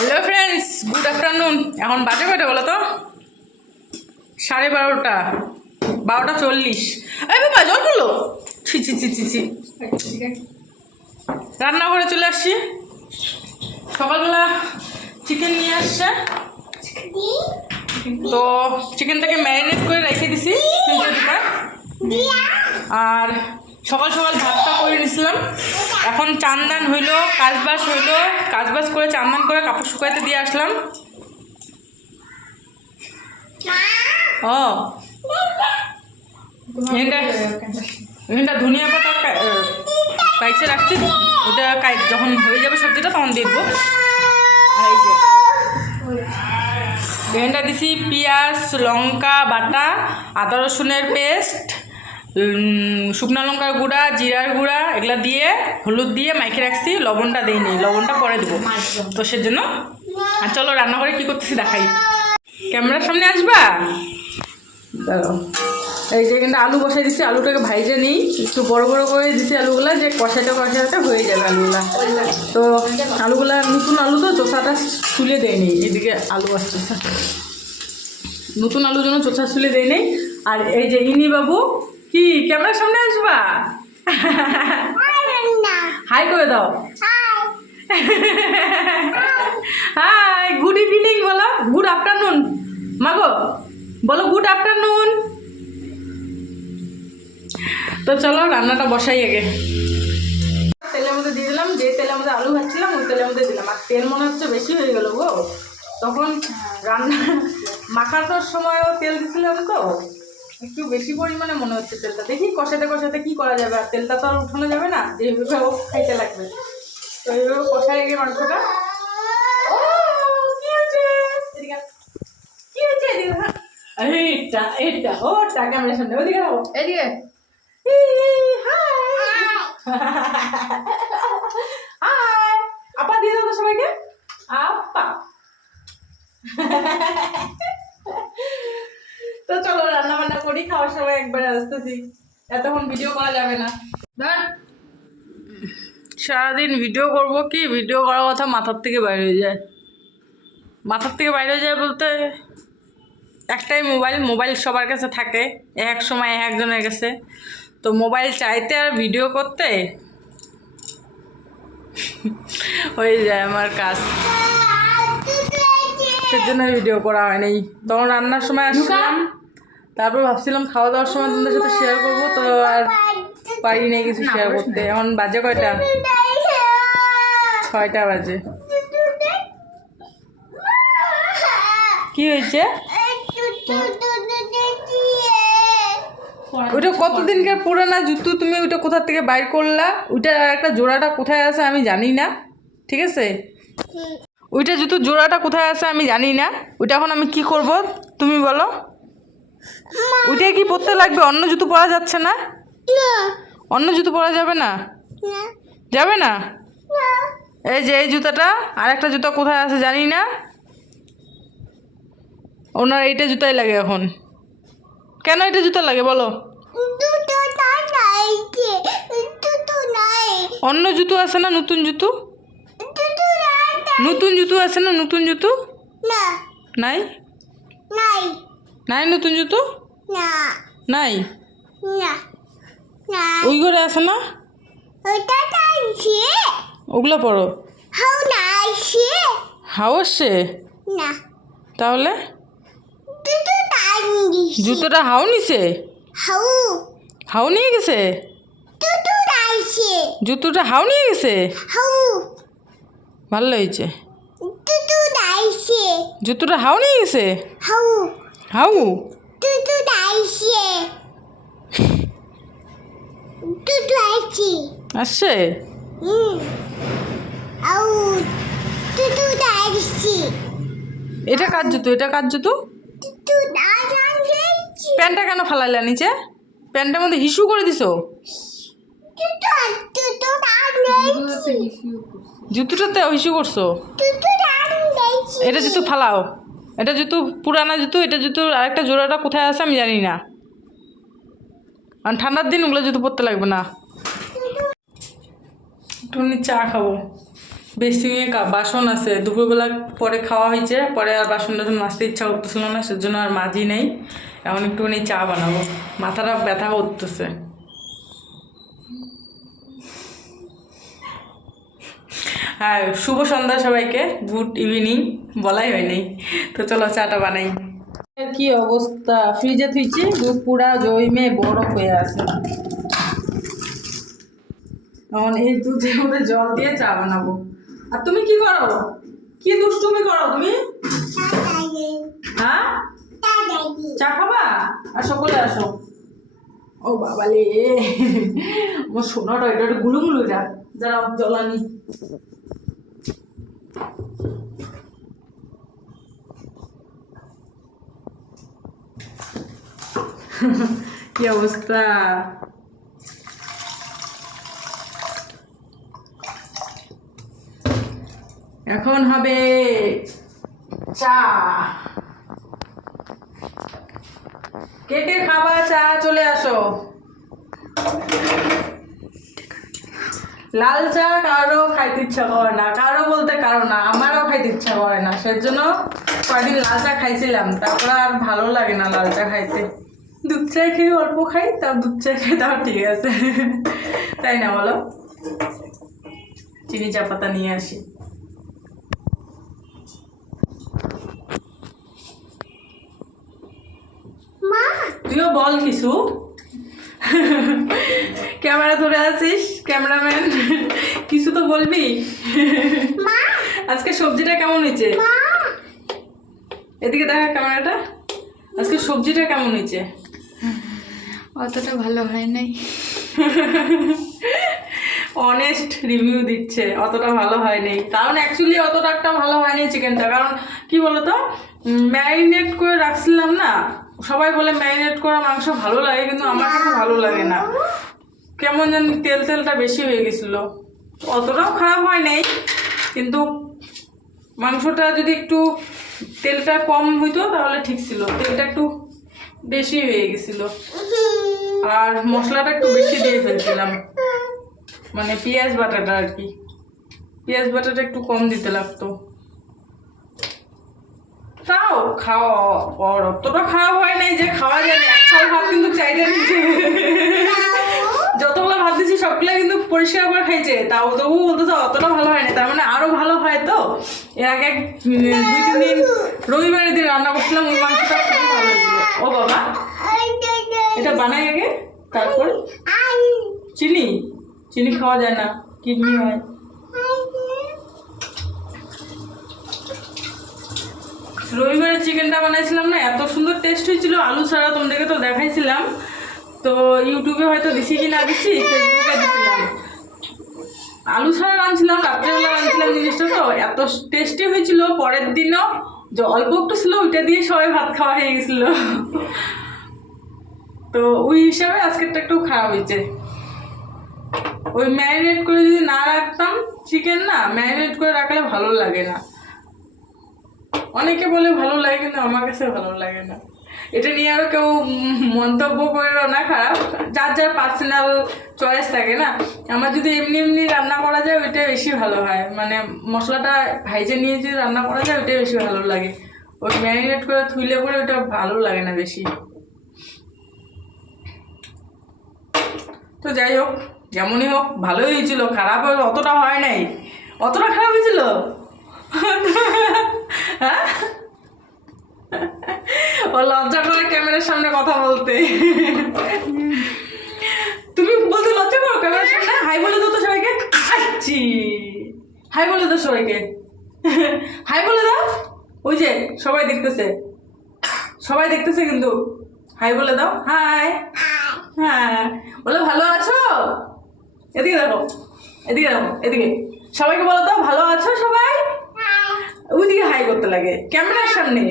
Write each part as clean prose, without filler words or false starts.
Hello friends, good afternoon. এখন বাজে কয়টা বলো তো? 12:30, 12:40। এই বাবা জল পড়লো। ছি ছি ছি ছি ছি। রান্নাঘরে চলে আসছি। সকালবেলা চিকেন নিয়ে আসছে, তো চিকেনটাকে ম্যারিনেট করে রেখে দিছি ফ্রিজের ভিতরে। আর সকাল সকাল ভাতটা করে নিছিলাম। এখন চান্দান হইলো, কাজবাজ হইলো, কাজবাজ করে চান্দান করে কাপড় শুকাইতে দিয়ে আসলাম। ও এখানটা ধনিয়া পাতা পাইছে রাখছি, ওটা যখন হয়ে যাবে সবজিটা তখন দেখবো। আর এই যে এখানটা দিছি পেঁয়াজ, লঙ্কা বাটা, আদা রসুনের পেস্ট, শুকনো লঙ্কার গুঁড়া, জিরার গুঁড়া, এগুলো দিয়ে হলুদ দিয়ে মাইকে রাখছি। লবণটা দিইনি, লবণটা পরে দেবো, তো সেজন্য। আর চলো রান্নাঘরে কী করতেছি দেখাই। ক্যামেরার সামনে আসবা? দাঁড়াও, এই যে কিন্তু আলু বসাই দিচ্ছি। আলুটাকে ভাইজে নিই, একটু বড় বড় করে দিচ্ছি আলুগুলা, যে কষাইতে কষাইতে হয়ে যাবে আলুগুলা। তো আলুগুলা নতুন আলু তো চোষাটা তুলে দেয়নি, এদিকে আলু আসতেছে। নতুন আলুর জন্য চোষা তুলে দেয় নেই। আর এই যে ইনি বাবু, কি ক্যামেরার সামনে আসবা? হাই করে দাও। হাই, গুড ইভিনিং বলো, গুড আফটারনুন। মাগো বলো গুড আফটারনুন। তো চলো রান্নাটা বসাই আগে। তেলের মধ্যে দিয়ে দিলাম, যে তেলের মধ্যে আলু ভাজছিলাম ওই তেলের মধ্যে দিলাম। আর তেল মনে হচ্ছে বেশি হয়ে গেল গো, তখন রান্না মাখানোর সময়ও তেল দিছিলাম, তো একটু বেশি পরিমাণে মনে হচ্ছে তেলটা। দেখি কষাতে কষাতে কি করা যাবে, আর তেলটা তো আর উঠানো যাবে না, যেভাবে ও খাইতে লাগবে। তো এইভাবে কষাই গিয়ে মাংসটা। এইটা এইটা ওটা ক্যামেরার সামনে, ওদিকে যাবো, এদিকে। হাই আপা দিয়ে দাও তো সবাইকে, আপা। তো চলো রান্না বান্না করি, খাওয়ার সময় একবারে আসতেছি, এতক্ষণ ভিডিও করা যাবে না। সারাদিন ভিডিও করব, কি ভিডিও করার কথা মাথার থেকে বাইরে হয়ে যায়। মাথার থেকে বাইরে হয়ে যায় বলতে, একটাই মোবাইল সবার কাছে থাকে, এক সময় একজনের কাছে। তো মোবাইল চাইতে আর ভিডিও করতে হয়ে যায় আমার কাজ, সেজন্য ভিডিও করা হয়নি। তখন রান্নার সময় আসলাম, তারপর ভাবছিলাম খাওয়া দাওয়ার সময় তোমাদের সাথে শেয়ার করবো, তো আর পারি নাই কিছু শেয়ার করতে। এখন বাজে কয়টা? 6টা বাজে। কি হয়েছে? ওইটা কতদিনকার পুরানা জুতো, তুমি ওইটা কোথা থেকে বাইর করলা? ওইটার একটা জোড়াটা কোথায় আছে আমি জানি না, ঠিক আছে? ওইটা জুতো জোড়াটা কোথায় আছে আমি জানি না। ওইটা এখন আমি কি করব তুমি বলো? ওইটাই কি পরতে লাগবে? অন্য জুতো পরা যাচ্ছে না? অন্য জুতো পরা যাবে না? যাবে না? এই যে এই জুতাটা, আর একটা জুতা কোথায় আছে জানি না। ওনার এইটা জুতাই লাগে এখন। কেন এটা জুতা লাগে বলো? অন্য জুতো আছে না? নতুন জুতো, নতুন জুতো আছে না? নতুন জুতো নাই, নাই নতুন জুতো নাই। ওই ঘরে আছে না? ওগুলো পরো। হাও আসছে তাহলে? জুতোটা হাও নিছে? হাও নিয়ে গেছে? জুতোটা হাও নিয়ে গেছে? ভালো হয়েছে। জুতোটা হাও নিয়ে গেছে? হাউ আসছে? এটা কার জুতো? এটা কার জুতো? প্যান্টটা কেন ফালাইলা নিচে? প্যান্টের মধ্যে হিসু করে দিছো? জুতোটাতে হিসু করছো? এটা জুতো ফালাও, এটা জুতো পুরানা জুতো। এটা জুতো আরেকটা জোড়াটা কোথায় আছে আমি জানি না। আর ঠান্ডার দিন ওগুলো জুতো পরতে লাগবে না। একটু চা খাবো। বেসিংয়ে বাসন আছে, দুপুরবেলা পরে খাওয়া হয়েছে, পরে আর বাসন টাসন মাজতে ইচ্ছা করতেছিল না, সেজন্য আর মাজি নেই। এখন একটুখানি চা বানাবো, মাথাটা ব্যথা করতেছে। হ্যাঁ, শুভ সন্ধ্যা সবাইকে, গুড ইভিনিং বলাই হয়নি। তো চলো চাটা বানাই। কি অবস্থা, ফ্রিজে থুইছি, দুধ পুরা জমে বরফ হয়ে আছে। এখন এই দুধের মধ্যে জল দিয়ে চা বানাবো। আর তুমি কি করো, কি দুষ্টুমি করো তুমি? হ্যাঁ, চা খাবা? আর সকলে আসো। ও বাবালে, আমার সোনাটা এটা একটু গুলুগুলু যা, যারা জ্বলানি। কি অবস্থা, এখন হবে চা। কে কে খাবা চা, চলে আসো। লাল চা কারো খাইতে ইচ্ছা করে না, কারো বলতে কারো না, আমারও খাইতে ইচ্ছা করে না, সেজন্য কয়েকদিন লাল চা খাইছিলাম, তারপর আর ভালো লাগে না লাল চা খাইতে। দুধ চা খেয়ে অল্প খাই, তাও দুধ চা খেয়ে তাও ঠিক আছে, তাই না বলো? চিনি চা পাতা নিয়ে আসি। তুইও বল কিছু, ক্যামেরা ধরে আছিস, ক্যামেরাম্যান, কিছু তো বলবি। আজকে সবজিটা কেমন হয়েছে? এদিকে দেখা ক্যামেরাটা, আজকে সবজিটা কেমন হয়েছে? অতটা ভালো হয় নাই। অনেস্ট রিভিউ দিচ্ছে, অতটা ভালো হয়নি। কারণ অ্যাকচুয়ালি অতটা একটা ভালো হয়নি চিকেনটা, কারণ কি বলতো, ম্যারিনেট করে রাখছিলাম না। সবাই বলে ম্যারিনেট করা মাংস ভালো লাগে, কিন্তু আমার কাছে ভালো লাগে না, কেমন যেন তেলটা বেশি হয়ে গেছিলো। অতটাও খারাপ হয় নাই, কিন্তু মাংসটা যদি একটু তেলটা কম হইতো তাহলে ঠিক ছিল, তেলটা একটু বেশি হয়ে গেছিলো। আর মশলাটা একটু বেশি দিয়ে ফেলছিলাম, মানে পেঁয়াজ বাটাটা আর কি, পেঁয়াজ বাটাটা একটু কম দিতে লাগতো। তাও খাওয়া অতটা খারাপ হয় নাই যে খাওয়া যায় না। এক থাল ভাত কিন্তু চাইটা নিচ্ছে, যতগুলো ভাত দিচ্ছি সবগুলো কিন্তু পরিষ্কার করে খাইছে, তাও তবু বলতেছে অতটা ভালো হয় না, তার মানে আরো ভালো হয়। তো এর আগে 2-3 দিন রবিবারের দিন রান্না করছিলাম, ওই মাংসটা খুবই ভালো হয়েছিল। ও বাবা, এটা বানাই আগে, তারপর চিনি খাওয়া যায় না, কিডনি হয়। রবিবারের চিকেনটা বানাইছিলাম না, এত সুন্দর টেস্ট হয়েছিল, আলু ছাড়া। তোমাদেরকে তো দেখাইছিলাম, তো ইউটিউবে হয়তো দিছি কি না দিছি, ফেসবুকে দিছিলাম। আলু ছাড়া রাঁধছিলাম, রাত্রেবেলা রাঁধছিলাম জিনিসটা, তো এত টেস্টি হয়েছিল। পরের দিনও অল্প একটু ছিল, ওইটা দিয়ে সবাই ভাত খাওয়া হয়ে গেছিলো। তো ওই হিসাবে আজকেরটা একটু খারাপ হয়েছে। ওই ম্যারিনেট করে যদি না রাখতাম চিকেন, না ম্যারিনেট করে রাখলে ভালো লাগে না। অনেকে বলে ভালো লাগে, কিন্তু আমার কাছে ভালো লাগে না। এটা নিয়ে আরও কেউ মন্তব্য করো না খারাপ, যার যার পার্সোনাল চয়েস থাকে না। আমার যদি এমনি রান্না করা যায় ওইটা বেশি ভালো হয়, মানে মশলাটা ভাইজে নিয়ে যদি রান্না করা যায় ওইটাই বেশি ভালো লাগে। ওই ম্যারিনেট করে থুইলে পরে ওইটা ভালো লাগে না বেশি। তো যাই হোক, যেমনই হোক ভালোই হয়েছিল, খারাপ অতটা হয় নাই। অতটা খারাপ হয়েছিল? হ্যাঁ, ও লজ্জা করে ক্যামেরার সামনে কথা বলতে। তুমি বলতে লজ্জা করো ক্যামেরার সামনে? হাই বলে দাও তো সবাইকে। আচ্ছি, হাই বলে দাও সবাইকে, হাই বলে দাও। ওই যে সবাই দেখতেছে, সবাই দেখতেছে কিন্তু, হাই বলে দাও। হাই, হ্যাঁ বলো ভালো আছো। এদিকে দেখো, এদিকে দেখো, এদিকে সবাইকে বলো তো ভালো আছো সবাই। ওইদিকে হাই করতে লাগে ক্যামেরার সামনে,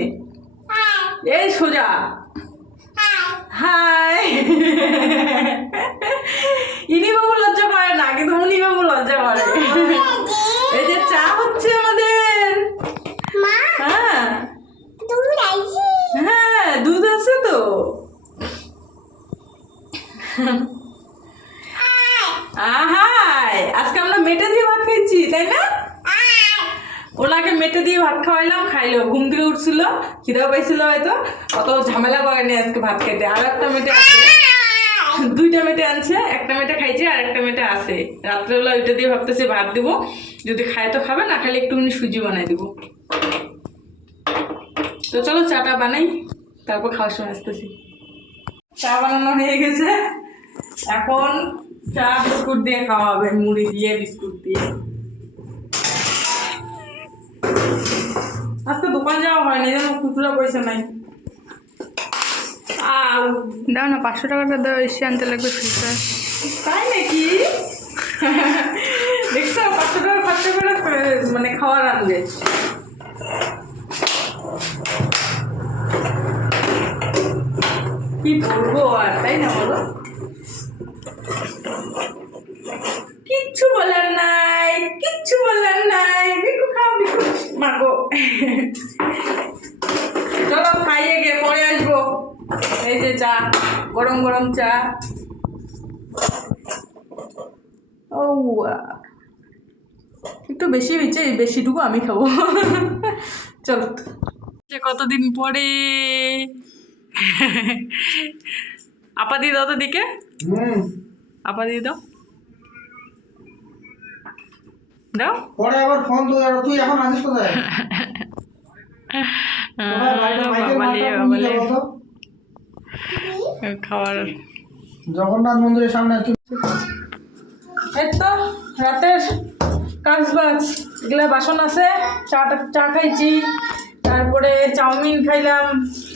এই সোজা হাই। ইনি বাবু লজ্জা করে না, কিন্তু উনি বাবু লজ্জা করে। এই যে চা হচ্ছে আমাদের। হ্যাঁ হ্যাঁ, দুধ আছে তো। হাই, আজকে আমরা মেটে দিয়ে ভাত খাইছি, তাই না? দিয়ে ভাত খাওয়াইলাম, খাইলো, ঘুম থেকে উঠছিল, খিদাও পাইছিল হয়তো, অত ঝামেলা করেনি আজকে ভাত খাইতে। আর একটা মেটে আছে, 2টা মেটে আনছে, একটা মেটে খাইছে আর একটা মেটে আছে। রাত্রেবেলা ওইটা দিয়ে ভাবতেছি ভাত দিব, যদি খায় তো খাবে, না খাইলে একটুখানি সুজি বানাই দিব। তো চলো চাটা বানাই, তারপর খাওয়ার সময় আসতেছি। চা বানানো হয়ে গেছে, এখন চা বিস্কুট দিয়ে খাওয়া হবে, মুড়ি দিয়ে বিস্কুট দিয়ে। আজকে দোকান যাওয়া হয়নি, যেন খুচরা পয়সা নাই। দাও না, 500 টাকাটা দাও, এসে আনতে লাগবে ফিল্টার। তাই নাকি? দেখছো 500 টাকা খরচা করে মানে খাওয়ার আনবে। কি বলবো আর, তাই না বলো? কিচ্ছু বলার নাই, কিচ্ছু বলার নাই। বিকু খাও, বিকু মাগো। চলো খাইয়ে গিয়ে পরে আসবো। এই যে চা, গরম গরম চা। ও একটু বেশি হয়েছে, এই বেশিটুকু আমি খাবো। চলো, কতদিন পরে আপা দিয়ে দাও তো দিকে, আপা দিয়ে দাও, দাও। পরে আবার ফোন তো, তুই এখন আসিস কোথায়? খাওয়ার জগন্নাথ মন্দিরের সামনে আছি। এই তো রাতের কাজ বাজ, এগুলা বাসন আছে। চা খাইছি, তারপরে চাউমিন খাইলাম,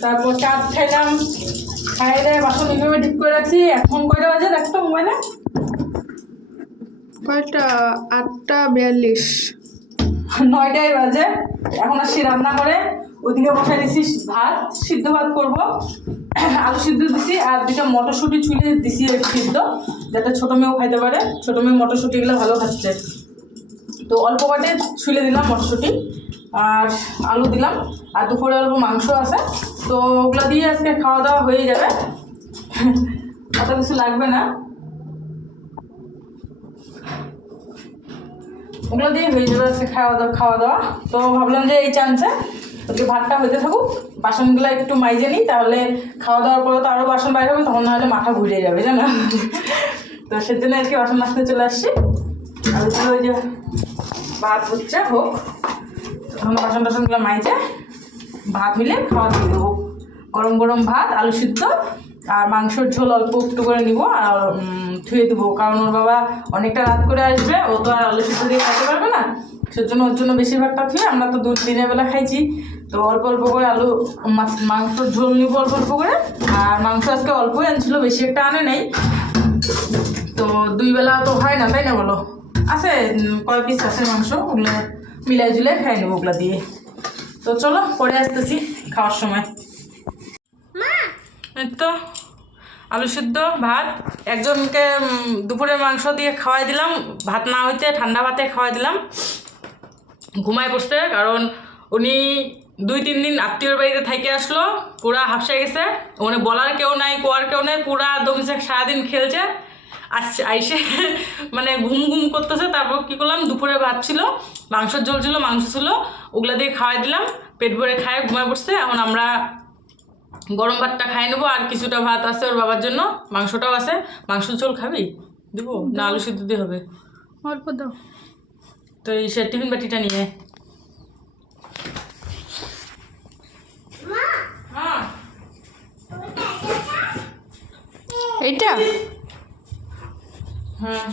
তারপর চাট খাইলাম, খাই রে বাসন এইভাবে ঠিক করে রাখছি। এখন কয়টা বাজে দেখতো মোবাইলে? কয়টা? 8:42। 9টাই বাজে। এখন আসছি রান্না করে, ওইদিকে বসাই দিছি ভাত, সিদ্ধ ভাত করবো। আলু সিদ্ধ দিছি আর 2টা মটরশুঁটি ছুলে দিছি সিদ্ধ, যাতে ছোটো মেয়েও খাইতে পারে। ছোটো মেয়ে মটরশুঁটিগুলো ভালো খাচ্ছে, তো অল্প কাটে ছুলে দিলাম মটরশুঁটি আর আলু দিলাম। আর দুপুরে অল্প মাংস আছে, তো ওগুলো দিয়ে আজকে খাওয়া দাওয়া হয়ে যাবে, অত কিছু লাগবে না। ওগুলো দিয়ে হয়ে যাবে আজকে খাওয়া দাওয়া। তো ভাবলাম যে এই চান্সে ওকে ভাতটা হইতে থাকুক, বাসনগুলো একটু মাইজে নিই, তাহলে খাওয়া দাওয়ার পরে তো আরও বাসন বাইরে হবে, তখন নাহলে মাথা ঘুরে যাবে, জানো। তো সেজন্য আর কি বাসন মাজতে চলে আসছি। আর ওই যে ভাত হচ্ছে হোক, তখন বাসন টাসনগুলো মাইজে ভাত হইলে খাওয়া দিয়ে দেবো। গরম গরম ভাত, আলু সিদ্ধ আর মাংসর ঝোল অল্প একটু করে নিব আর ধুয়ে দেবো, কারণ ওর বাবা অনেকটা রাত করে আসবে, ও তো আর আলু সিদ্ধ দিয়ে খাইতে পারবে না। সেজন্য ওর জন্য বেশিরভাগটা ধুয়ে, আমরা তো দিনের বেলা খাইছি, তো অল্প অল্প করে আলু মাংসর ঝোল নিব অল্প অল্প করে। আর মাংস আজকে অল্পই আনছিল, বেশি একটা আনে নেই, তো 2 বেলা তো হয় না, তাই না বলো? আছে কয় পিস আছে মাংস, ওগুলো মিলাই জুলাই খাই নেবো ওগুলা দিয়ে। তো চলো পরে আসতেছি খাওয়ার সময়। এই তো আলু সিদ্ধ ভাত, একজনকে দুপুরের মাংস দিয়ে খাওয়াই দিলাম, ভাত না হইতে ঠান্ডা ভাতে খাওয়াই দিলাম। ঘুমায় পড়ছে, কারণ উনি 2-3 দিন আত্মীয়র বাড়িতে থেকে আসলো, পুরা হাফসে গেছে, ওখানে বলার কেউ নাই, কোয়ার কেউ নেই, পুরা দমছে, সারাদিন খেলছে। আসছে আইসে মানে ঘুম ঘুম করতেছে। তারপর কী করলাম, দুপুরে ভাত ছিল, মাংসের ঝোল ছিল, মাংস ছিল, ওগুলা দিয়ে খাওয়াই দিলাম, পেট ভরে খায় ঘুমায় পড়ছে। এখন আমরা গরম ভাতটা খাই নেবো, আর কিছুটা ভাত আছে ওর বাবার জন্য, মাংসটাও আছে। মাংসের ঝোল খাবি? দেবো না আলু সিদ্ধ দিয়ে হবে? অল্প দাও। তো এই সে টিফিন বাটিটা নিয়ে এইটা? হ্যাঁ,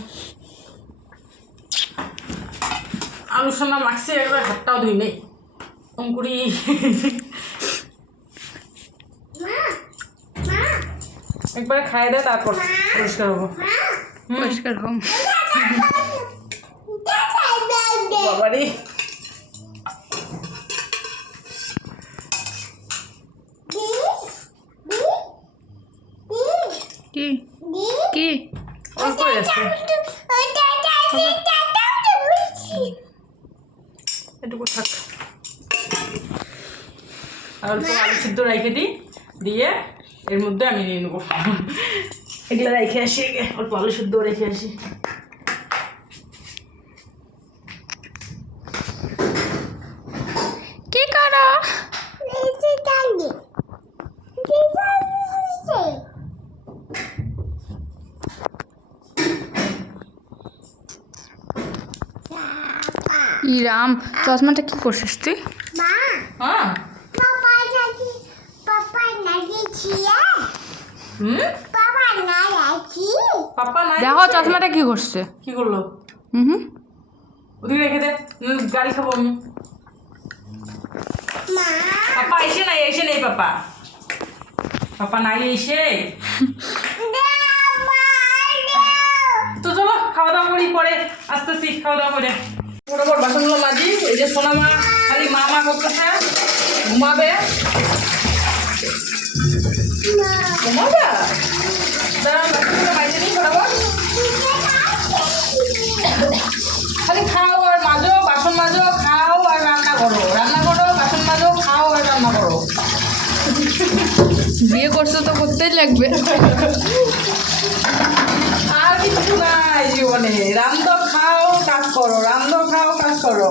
আলুর সঙ্গে মাখছি, একবার হাতটাও ধুই নেই অঙ্কুরি। একবারে খাই দে, তারপর পরিষ্কার হবো। পরিষ্কার হোম। বাবারে কি কি অল্প আছে, এটুকু থাক। আর অল্প আলু সিদ্ধ রেখে দিই, দিয়ে এর মধ্যে আমি নিয়ে নেবো। এগুলো রেখে আসি, অল্প আলু সিদ্ধ রেখে আসি। ই রাম, চশমাটা কি করছিস তুই? হ্যাঁ হুম পাপা নাই দেখো চশমাটা কি করছে। কি করলো? হুম, ওদিকে রেখে দে, গাড়ি খাবো আমি। পাপা এসে নেই পাপা, পাপা নাই এসে। তো চলো খাওয়া দাওয়া করি, পরে আসতেছি খাওয়া দাওয়া করে। বরাবর বাসনগুলো মাজি। এই যে সোনা মা খালি মা মা করতেছে, ঘুমাবে। ঘুমাবে দাঁড়াও, বাসনগুলো মাইজে নিই বরাবর। খালি খাও আর মাজো, বাসন মাজো, খাও আর রান্না করো, রান্না করো, বাসন মাজো, খাও আর রান্না করো। বিয়ে করছো তো করতেই লাগবে। আর কিছু নাই জীবনে, রান্ধো খাও কাজ করো, রান্ধো খাও কাজ করো।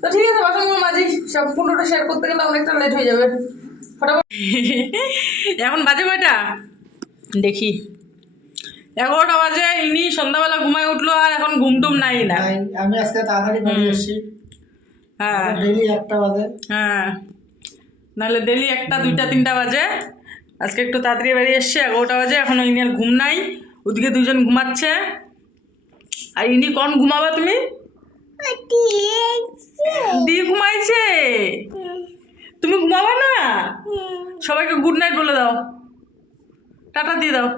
তো ঠিক আছে, বাসনগুলো মাঝি সম্পূর্ণটা শেয়ার করতে গেলে অনেকটা লেট হয়ে যাবে। ফটাফট এখন বাজে কয়টা দেখি, 11টা বাজে। ইনি সন্ধ্যাবেলা ঘুমায় উঠলো আর এখন ঘুমটুম নাই না। আমি আজকে তাড়াতাড়ি বাড়ি এসেছি। হ্যাঁ ডেইলি 1টা বাজে। হ্যাঁ, নাহলে ডেলি 1টা 2টা 3টা বাজে। আজকে একটু তাড়াতাড়ি বেরিয়ে এসছে, 11টা বাজে। এখনও ইনি আর ঘুম নাই, ওদিকে দুজন ঘুমাচ্ছে। আর ইনি কোন ঘুমাবা তুমি? দিয়ে ঘুমাইছে, তুমি ঘুমাবা না? সবাইকে গুড নাইট বলে দাও, টাটা দিয়ে দাও,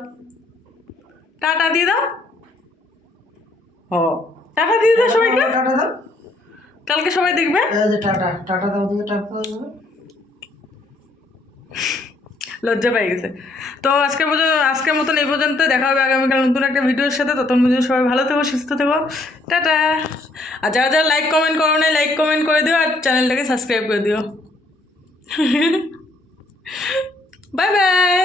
টাটা দিয়ে দাও। ও টাটা দিয়ে দাও সবাইকে, টাটা দাও। কালকে সবাই দেখবে। এই যে টাটা, টাটা দাও, দিকে টাটা দাও। লজ্জা পেয়ে গেছে। তো আজকের মতন এই পর্যন্ত। দেখা হবে আগামীকাল নতুন একটা ভিডিওর সাথে। ততক্ষণ পর্যন্ত সবাই ভালো থেকো, সুস্থ থেকো, টাটা। আর যারা যারা লাইক কমেন্ট করো না, লাইক কমেন্ট করে দিও আর চ্যানেলটাকে সাবস্ক্রাইব করে দিও। Bye bye.